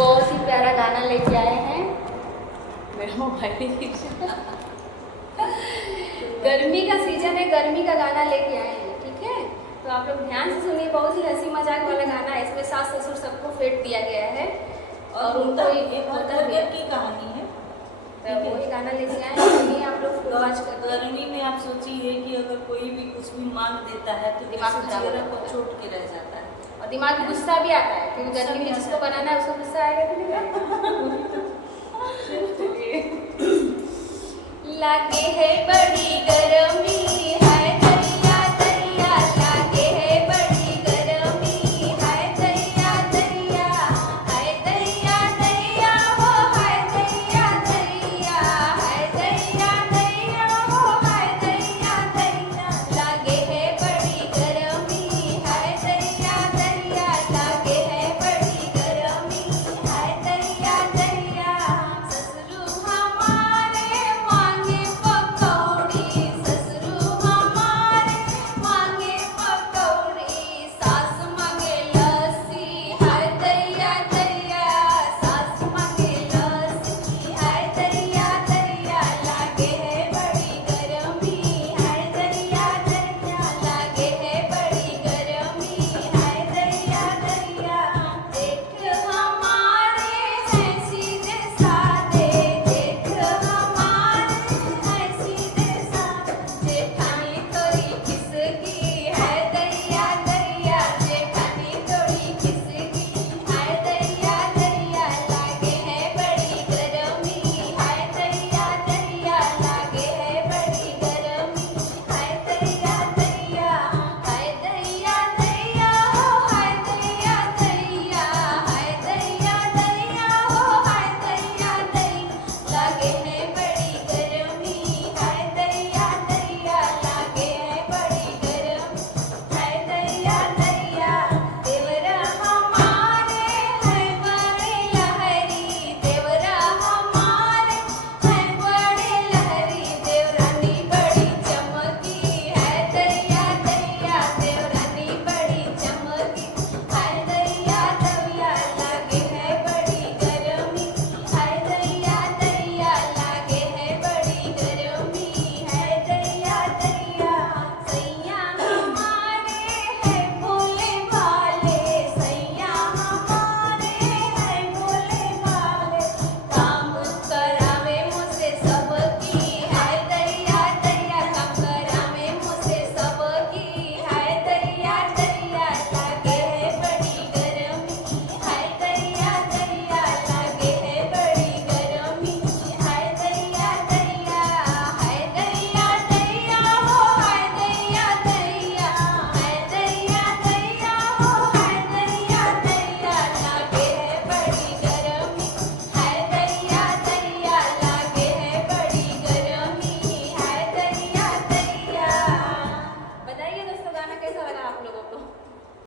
बहुत ही प्यारा गाना लेके आए हैं। मेरा मोबाइल गर्मी का सीजन है, गर्मी का गाना लेके आए हैं, ठीक है। तो आप लोग ध्यान से सुनिए, बहुत ही हंसी मजाक वाला गाना है। इसमें सास ससुर सबको फेट दिया गया है और उनको की कहानी है। तो वही गाना लेके आए हैं। आप लोग गर्मी में आप सोचिए कि अगर कोई भी कुछ भी मांग देता है तो दिमाग खराब चेहरा को चोट के रह जाता है और दिमाग में गुस्सा भी आता है, क्योंकि गर्मी में जिसको बनाना है उसको गुस्सा आएगा कि नहीं आएगा। लागे है बड़ी गर्मी